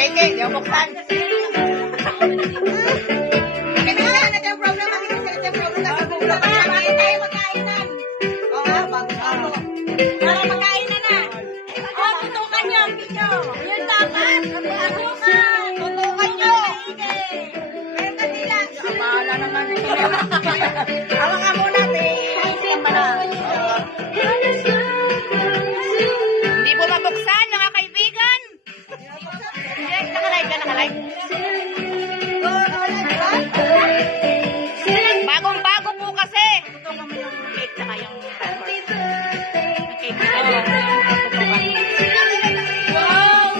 Keke, di ako buksan. Kaya na natin ang problem. Hindi kasi natin problem. Kasi problem pa naman. Tayo magkainan. Oo nga, bago. Para magkainan na. Tutukan nyo. Yun dapat. Tutukan nyo. Meron ka nila. Bahala naman. Awa ka muna, hindi po mabuksan, mga kaibigan. Nakalive ka, nakalive. Bagong-bago po kasi. Tutukan mo yung cake na kayong cake. Wow!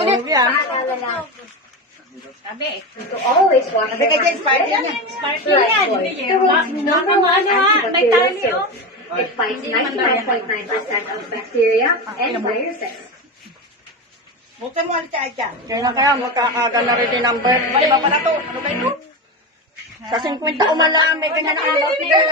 Ulit yan. Sabi. To always wash Sabi ka dyan, Sparky yan. Sparky yan. May tali, oh. It fights 99.9% of bacteria and viruses. Buksan mo ulit siya. Kaya magkakaga na rin din ang birth. Mali ba pala to? Ano ba ito? Sa 50 umalaan, may ganyan ang birthday.